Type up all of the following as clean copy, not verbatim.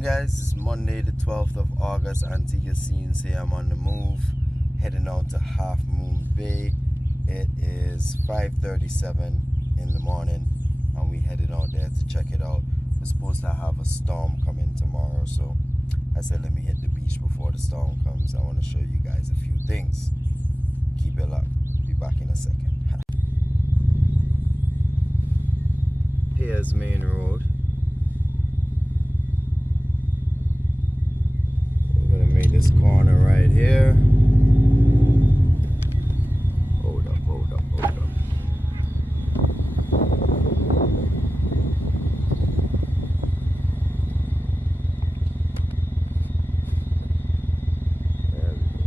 morning, guys. It's Monday the 12th of August. Antigua scenes here. I'm on the move, heading out to Half Moon Bay. It is 5:37 in the morning and we headed out there to check it out. We're supposed to have a storm coming tomorrow, so I said let me hit the beach before the storm comes. I want to show you guys a few things. Keep it locked. Be back in a second. Here's Main Road. We're gonna make this corner right here. Hold up, hold up, hold up. There we go.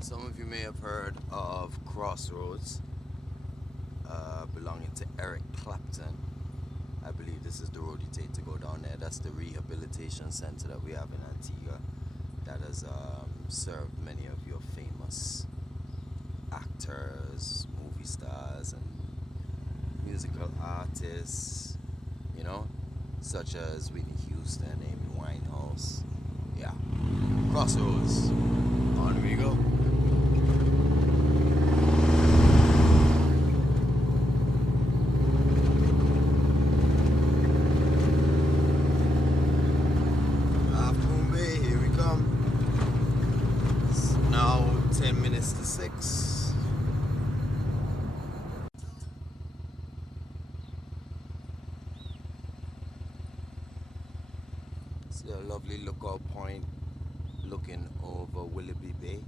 Some of you may have heard of Crossroads, belonging to Eric Clapton. I believe this is the road you take to go down there. That's the rehabilitation center that we have in Antigua that has served many of your famous actors, movie stars, and musical artists, you know, such as Whitney Houston, Amy Winehouse. Yeah, Crossroads. On we go. Now 10 minutes to 6. It's a lovely lookout point looking over Willoughby Bay.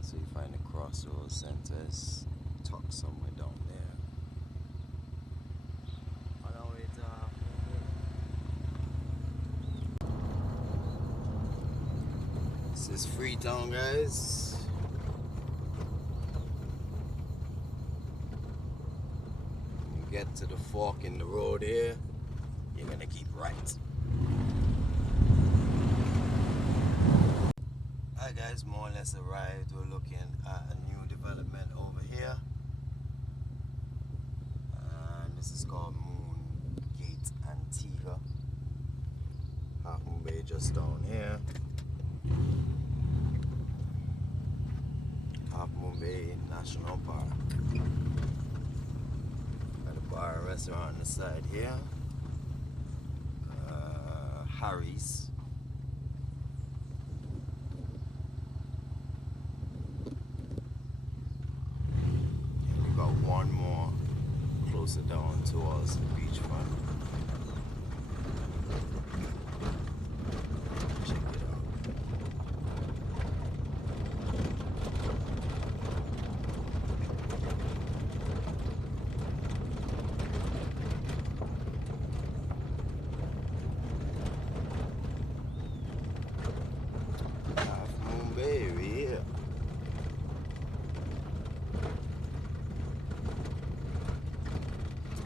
So you find the Crossroads Centers tucked somewhere down there. On our way to This is Freetown, guys. When you get to the fork in the road here, you're gonna keep right. Alright guys, more or less arrived. We're looking at a new development over here. And this is called Moon Gate Antigua. Half Moon Bay just down here. Half Moon Bay National Park. Got a bar and restaurant on the side here. Harry's. And we got one more closer down towards the beachfront. Check it out.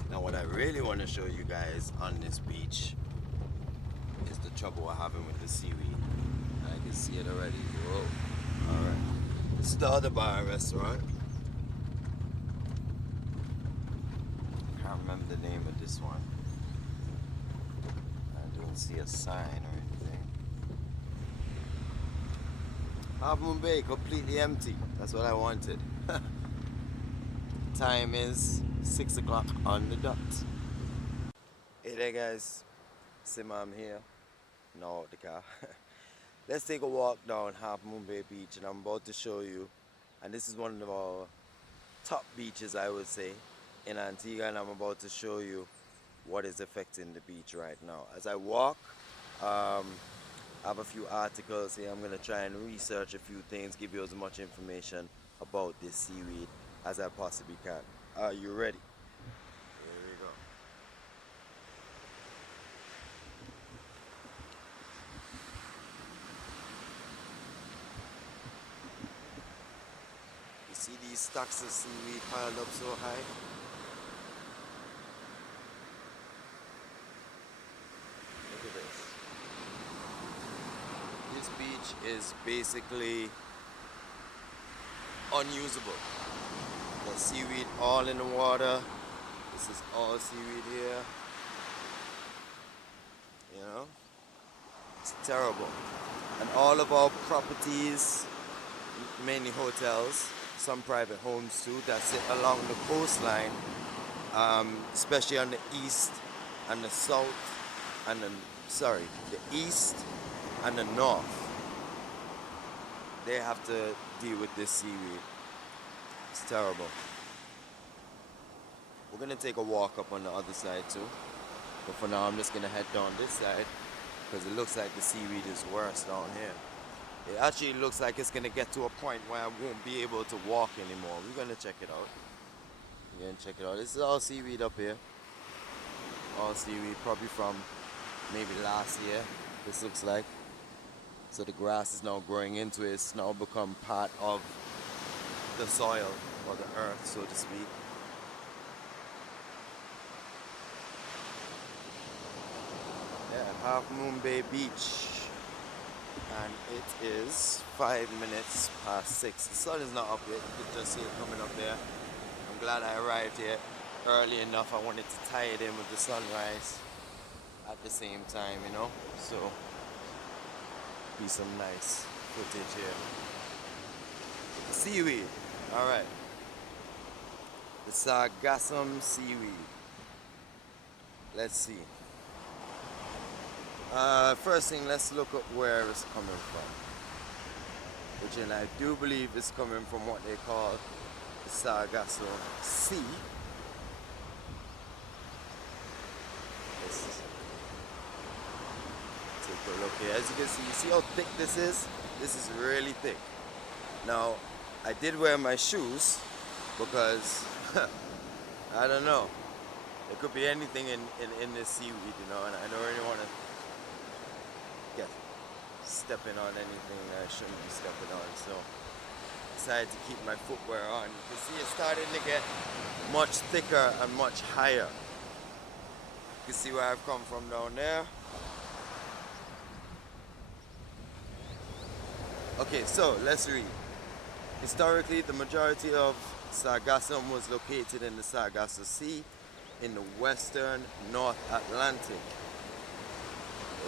Now what I really want to show you guys on this beach is the trouble we're having with the seaweed. I can see it already. Whoa. Alright. This is the other bar and restaurant. Can't remember the name of this one. I don't see a sign or anything. Half Moon Bay completely empty. That's what I wanted. Time is 6 o'clock on the dot. Hey there guys, Simam here. No, the car. Let's take a walk down Half Moon Bay Beach, and I'm about to show you, and this is one of our top beaches I would say in Antigua, and I'm about to show you what is affecting the beach right now. As I walk, I have a few articles here. I'm going to try and research a few things, give you as much information about this seaweed as I possibly can. Are you ready? Here we go. You see these stacks of seaweed piled up so high? Look at this. This beach is basically unusable. The seaweed all in the water. This is all seaweed here. You know, it's terrible. And all of our properties, mainly hotels, some private homes too, that sit along the coastline, especially on the east and the south and the east and the north. They have to deal with this seaweed. It's terrible. We're gonna take a walk up on the other side too. But for now, I'm just gonna head down this side because it looks like the seaweed is worse down here. It actually looks like it's gonna get to a point where I won't be able to walk anymore. We're gonna check it out. We're gonna check it out. This is all seaweed up here. All seaweed, probably from maybe last year. This looks like. So the grass is now growing into it. It's now become part of the soil or the earth, so to speak. Yeah, Half Moon Bay Beach. And it is 5 minutes past 6. The sun is not up yet. You can just see it coming up there. I'm glad I arrived here early enough. I wanted to tie it in with the sunrise at the same time, you know. So, be some nice footage here. The seaweed. Alright. The sargassum seaweed. Let's see. First thing, let's look at where it's coming from. Which, and I do believe it's coming from what they call the sargassum sea. Let's take a look here. As you can see, you see how thick this is? This is really thick. Now, I did wear my shoes because, I don't know. There could be anything in this seaweed, you know, and I don't really want to get stepping on anything that I shouldn't be stepping on, so decided to keep my footwear on. You can see it's starting to get much thicker and much higher. You can see where I've come from down there. Okay, so let's read. Historically, the majority of sargassum was located in the Sargasso Sea in the western North Atlantic.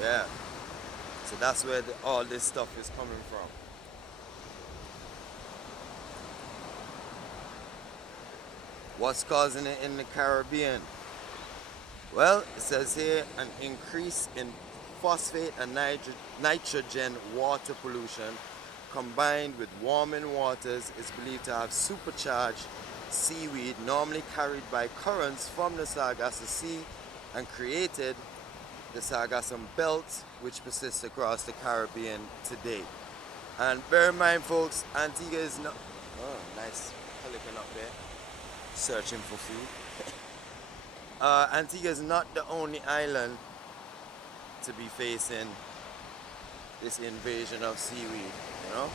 Yeah. So that's where all this stuff is coming from. What's causing it in the Caribbean? Well, it says here an increase in phosphate and nitrogen water pollution combined with warming waters is believed to have supercharged seaweed normally carried by currents from the Sargasso Sea and created the sargassum belt, which persists across the Caribbean today. And bear in mind, folks, Antigua is not... Oh, nice pelican up there, searching for food. Antigua is not the only island to be facing this invasion of seaweed, you know?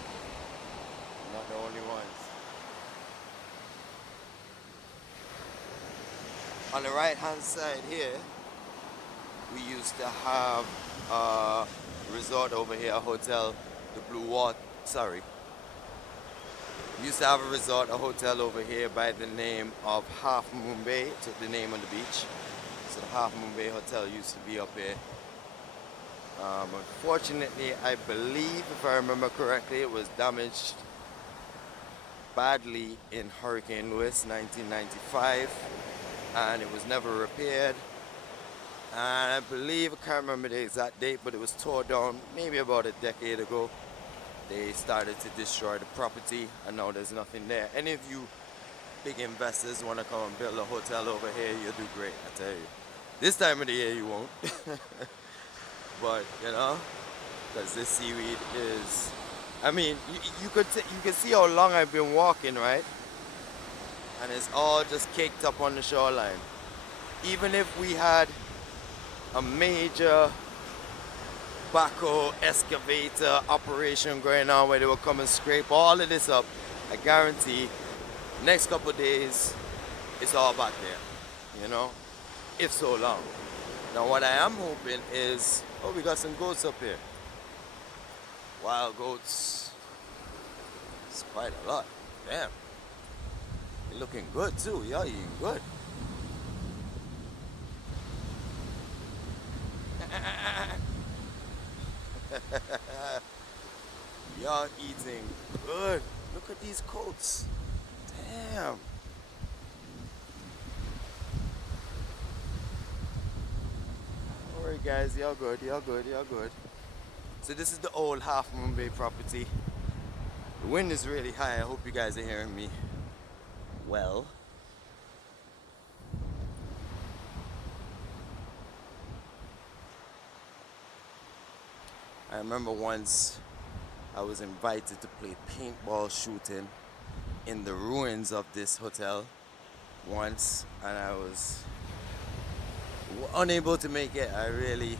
Not the only ones. On the right hand side here, we used to have a resort over here, a hotel, the Blue Water, We used to have a resort, a hotel over here by the name of Half Moon Bay, took the name on the beach. So the Half Moon Bay Hotel used to be up here. Unfortunately, I believe, if I remember correctly, it was damaged badly in Hurricane Louis, 1995, and it was never repaired. And I believe, I can't remember the exact date, but it was tore down maybe about a decade ago. They started to destroy the property, and now there's nothing there. Any of you big investors want to come and build a hotel over here, you'll do great, I tell you. This time of the year you won't. But, you know, because this seaweed is... I mean, you can see how long I've been walking, right? And it's all just caked up on the shoreline. Even if we had a major backhoe excavator operation going on where they will come and scrape all of this up, I guarantee next couple of days it's all back there, you know, if so long. Now what I am hoping is, oh, we got some goats up here, wild goats. It's quite a lot. Damn. You're looking good too. Y'all eating good. Y'all eating good. Look at these coats. Damn. Alright guys, y'all good, y'all good, y'all good. So this is the old Half Moon Bay property. The wind is really high. I hope you guys are hearing me well. I remember once I was invited to play paintball shooting in the ruins of this hotel once, and I was unable to make it. I really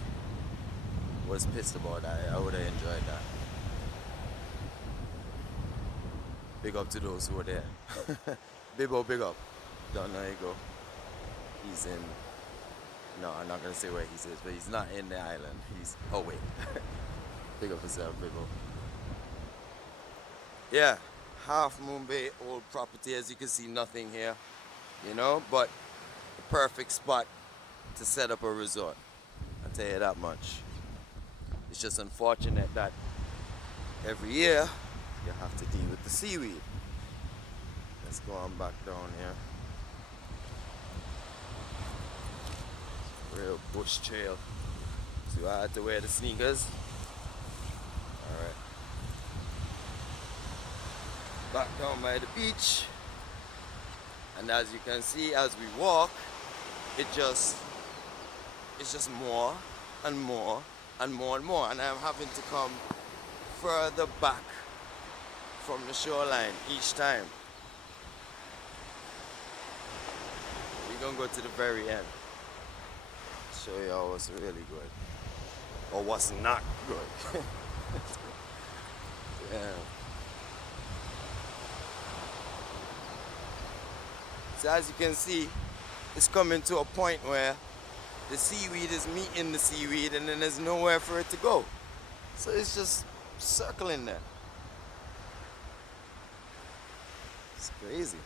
was pissed about that. I would have enjoyed that. Big up to those who were there. Bibbo, big up. Don't know where you go. He's in. No, I'm not gonna say where he is, but he's not in the island. He's. Oh wait. Big up yourself, Bibbo. Yeah, Half Moon Bay old property. As you can see, nothing here, you know, but the perfect spot to set up a resort. I'll tell you that much. It's just unfortunate that every year you have to deal with the seaweed. Let's go on back down here. Real bush trail. So I had to wear the sneakers. Alright. Back down by the beach. And as you can see, as we walk, it's just more and more and more and more. And I'm having to come further back from the shoreline each time. We're gonna go to the very end. Show y'all what's really good. Or what's not good. Yeah. So as you can see, it's coming to a point where the seaweed is meeting the seaweed and then there's nowhere for it to go. So it's just circling there. It's crazy.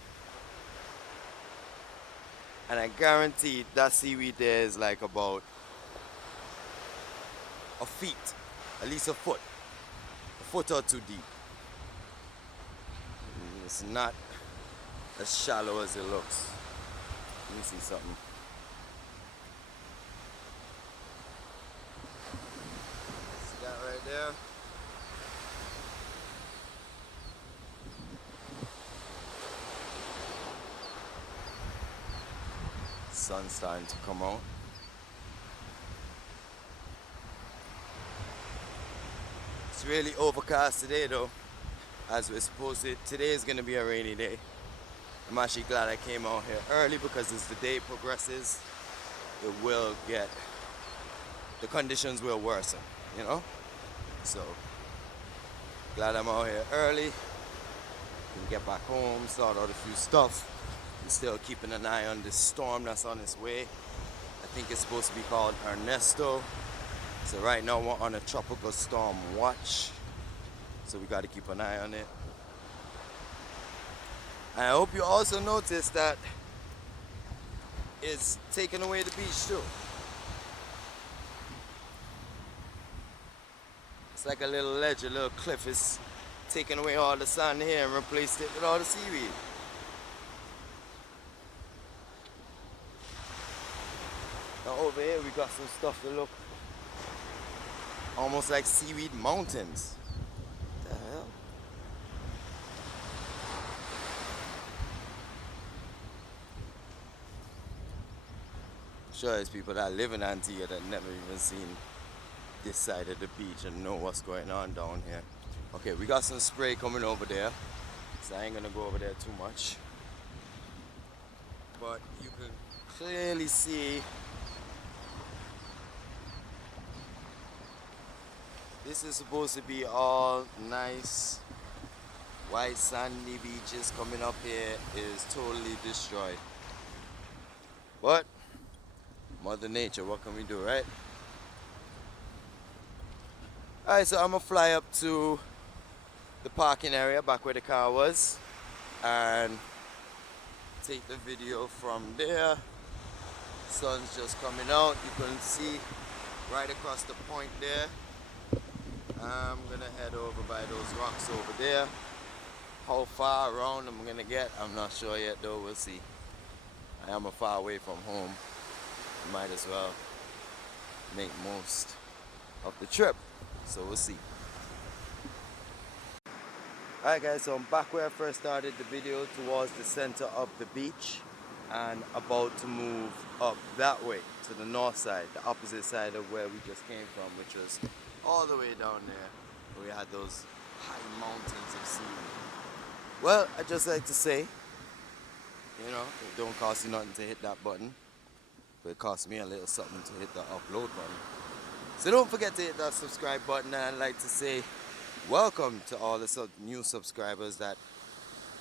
And I guarantee that seaweed there is like about a feet, at least a foot or two deep. It's not as shallow as it looks. Let me see something. See that right there? Sun's starting to come out. It's really overcast today though, as we're supposed to. Today is going to be a rainy day. I'm actually glad I came out here early because as the day progresses, the conditions will worsen, you know? So, glad I'm out here early. Can get back home, sort out a few stuff. I'm still keeping an eye on this storm that's on its way. I think it's supposed to be called Ernesto. So right now we're on a tropical storm watch. So we got to keep an eye on it. And I hope you also notice that it's taking away the beach too. It's like a little ledge, a little cliff. It's taking away all the sand here and replaced it with all the seaweed. Now over here we got some stuff that look almost like seaweed mountains. What the hell? I'm sure there's people that live in Antigua that never even seen this side of the beach and know what's going on down here. Okay, we got some spray coming over there, so I ain't gonna go over there too much. But you can clearly see this is supposed to be all nice white sandy beaches. Coming up here is totally destroyed. But Mother Nature, what can we do, right? Alright, so I'm gonna fly up to the parking area back where the car was. and take the video from there. Sun's just coming out. You can see right across the point there. I'm gonna head over by those rocks over there. How far around I'm gonna get, I'm not sure yet though, we'll see. I am far away from home. Might as well make most of the trip. So we'll see. Alright guys, so I'm back where I first started the video, towards the center of the beach, and about to move up that way to the north side, the opposite side of where we just came from, which was all the way down there where we had those high mountains of seaweed. Well, I just like to say, you know, it don't cost you nothing to hit that button, but it costs me a little something to hit the upload button. So don't forget to hit that subscribe button, and I'd like to say welcome to all the new subscribers that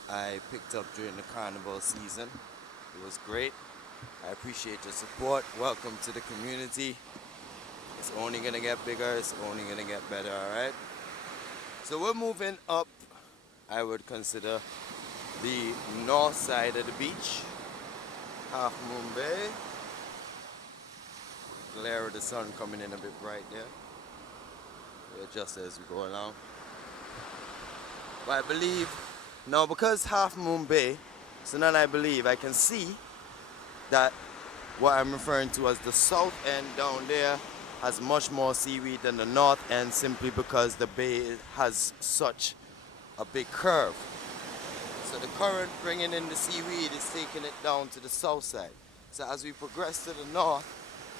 I picked up during the carnival season. It was great. I appreciate your support. Welcome to the community. It's only gonna get bigger, it's only gonna get better, alright? So we're moving up, I would consider, the north side of the beach, Half Moon Bay. Glare of the sun coming in a bit bright there. We'll adjust as we go along. But I believe, now because Half Moon Bay, so now I believe I can see that what I'm referring to as the south end down there has much more seaweed than the north end, simply because the bay has such a big curve. So the current bringing in the seaweed is taking it down to the south side. So as we progress to the north,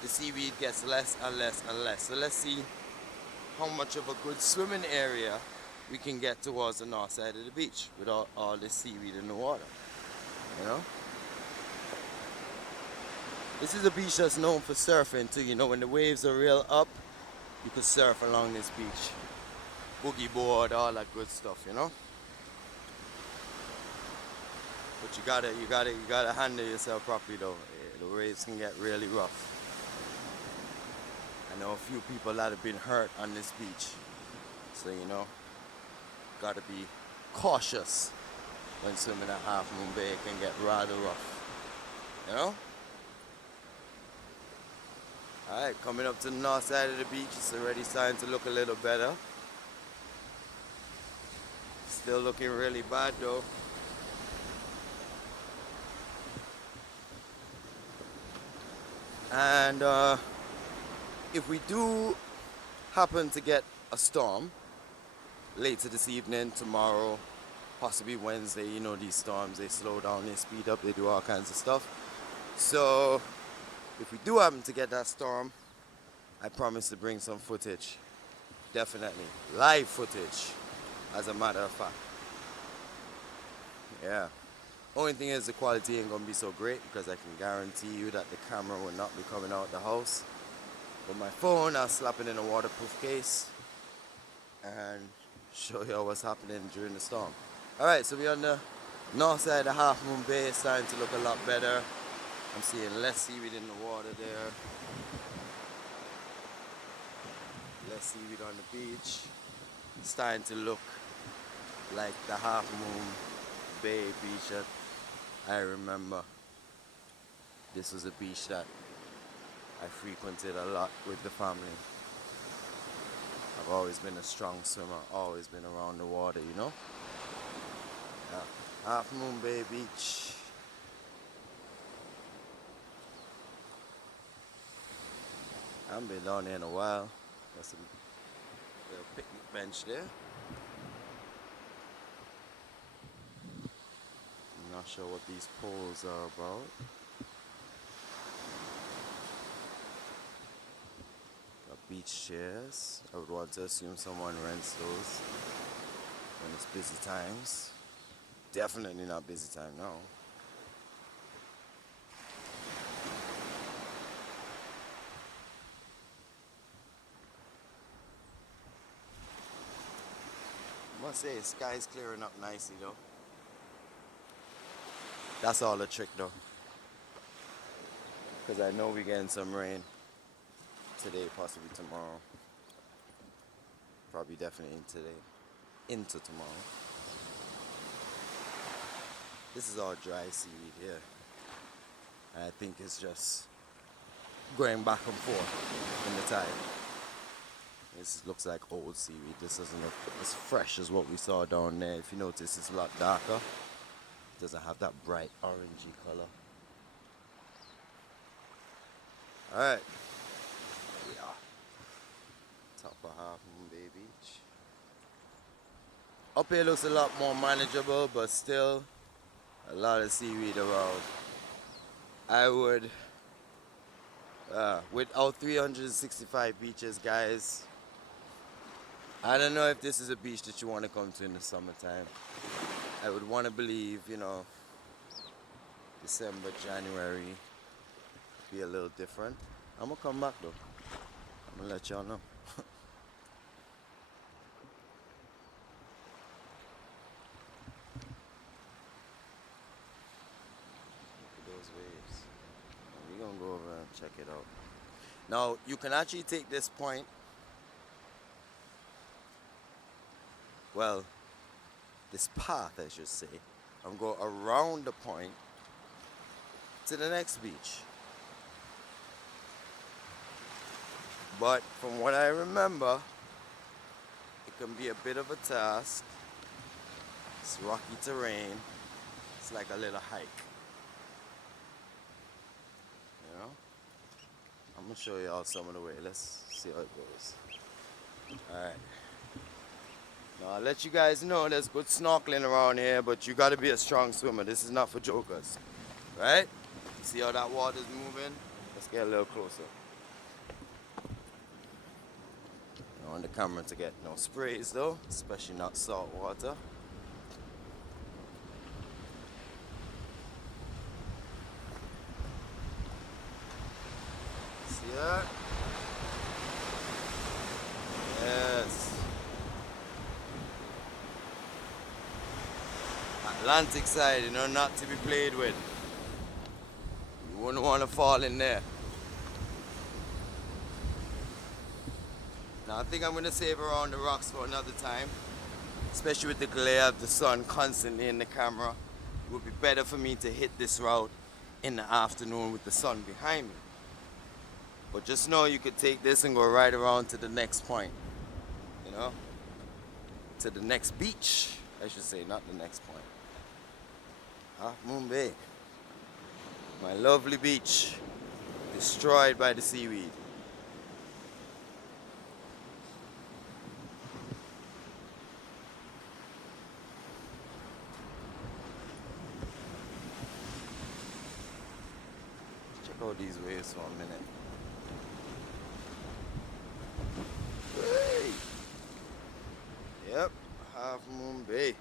the seaweed gets less and less and less. So let's see how much of a good swimming area we can get towards the north side of the beach without all this seaweed in the water, you know? This is a beach that's known for surfing too, you know, when the waves are real up, you can surf along this beach. Boogie board, all that good stuff, you know? But you gotta handle yourself properly though. The waves can get really rough. I know a few people that have been hurt on this beach. So, you know, gotta be cautious when swimming at Half Moon Bay. It can get rather rough, you know? Alright, coming up to the north side of the beach, it's already starting to look a little better. Still looking really bad though. And if we do happen to get a storm later this evening, tomorrow, possibly Wednesday, you know, these storms, they slow down, they speed up, they do all kinds of stuff. So if we do happen to get that storm, I promise to bring some footage. Definitely. Live footage, as a matter of fact. Yeah. Only thing is the quality ain't gonna be so great, because I can guarantee you that the camera will not be coming out the house. With my phone, I'll slap it in a waterproof case and show you what's happening during the storm. Alright, so we're on the north side of Half Moon Bay. It's starting to look a lot better. I'm seeing less seaweed in the water there. Less seaweed on the beach. It's starting to look like the Half Moon Bay beach that I remember. This was a beach that I frequented a lot with the family. I've always been a strong swimmer, always been around the water, you know? Yeah. Half Moon Bay Beach. I haven't been down there in a while. There's a little picnic bench there. I'm not sure what these poles are about. Got beach chairs. I would want to assume someone rents those when it's busy times. Definitely not busy time now. I must say, the sky's clearing up nicely though. That's all the trick though. Because I know we're getting some rain today, possibly tomorrow. Probably definitely into today, into tomorrow. This is all dry seaweed here. I think it's just going back and forth in the tide. This looks like old seaweed. This doesn't look as fresh as what we saw down there. If you notice, it's a lot darker. It doesn't have that bright orangey color. Alright. Yeah. Top of Half Moon Bay Beach. Up here looks a lot more manageable, but still a lot of seaweed around. I would, with our 365 beaches, guys, I don't know if this is a beach that you want to come to in the summertime. I would want to believe, you know, December, January be a little different. I'm gonna come back though. I'm gonna let y'all know. Those waves. We're gonna go over and check it out. Now you can actually take this point, well, this path I should say, and go around the point to the next beach. But from what I remember, it can be a bit of a task. It's rocky terrain. It's like a little hike. You know? I'm gonna show y'all some of the way. Let's see how it goes. Alright. Now I'll let you guys know there's good snorkeling around here, but you gotta be a strong swimmer. This is not for jokers. Right? See how that water's moving? Let's get a little closer. I want the camera to get no sprays though, especially not salt water. See that? Yes. Atlantic side, you know, not to be played with. You wouldn't want to fall in there. Now I think I'm going to save around the rocks for another time, especially with the glare of the sun constantly in the camera. It would be better for me to hit this route in the afternoon with the sun behind me. But just know you could take this and go right around to the next point, you know, to the next beach, I should say, not the next point. Half Moon Bay, my lovely beach, destroyed by the seaweed. Check out these waves for a minute. Hey. Yep, Half Moon Bay.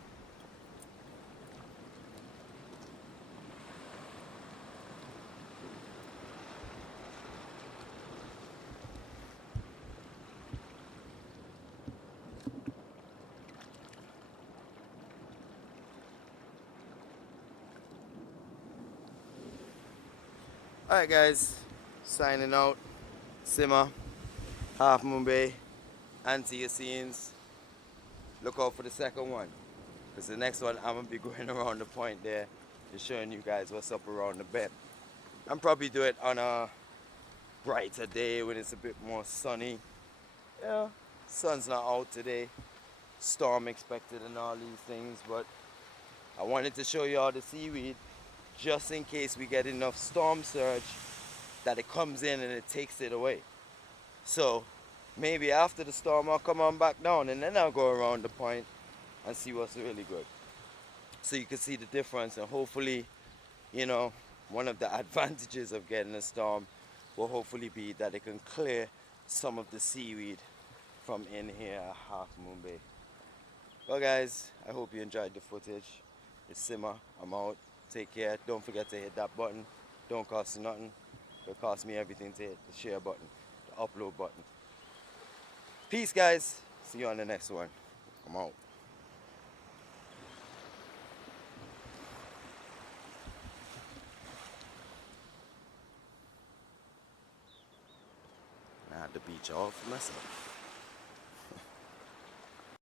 Alright guys, signing out. Simmer, Half Moon Bay, Antigua scenes. Look out for the second one, because the next one I'm going to be going around the point there, just showing you guys what's up around the bend. I'm probably do it on a brighter day when it's a bit more sunny. Yeah, sun's not out today, storm expected and all these things, but I wanted to show you all the seaweed just in case we get enough storm surge that it comes in and it takes it away. So maybe after the storm I'll come on back down and then I'll go around the point and see what's really good, so you can see the difference. And hopefully, you know, one of the advantages of getting a storm will hopefully be that it can clear some of the seaweed from in here at Half Moon Bay. Well guys, I hope you enjoyed the footage. It's Simmer, I'm out. Take care. Don't forget to hit that button. Don't cost you nothing. It'll cost me everything to hit the share button, the upload button. Peace guys. See you on the next one. I'm out. I had the beach all for myself.